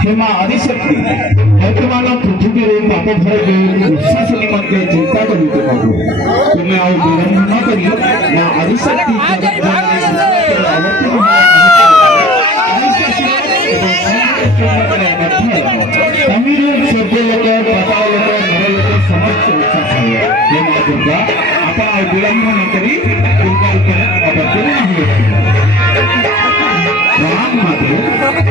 क्षमा आदिशक्ति वर्तमान पृथ्वी पाप भर उच्छ्वास निमंत्रे चिंता करूते बाबू तुम्हें आओ विलंब न करी मां आदिशक्ति तमिल शब्द लोक पाताल लोक नर लोक समस्त उच्छ्वास है हे मां दुर्गा आपण विलंब न करी दुर्गा ऊपर अवतरण हुए राम माधव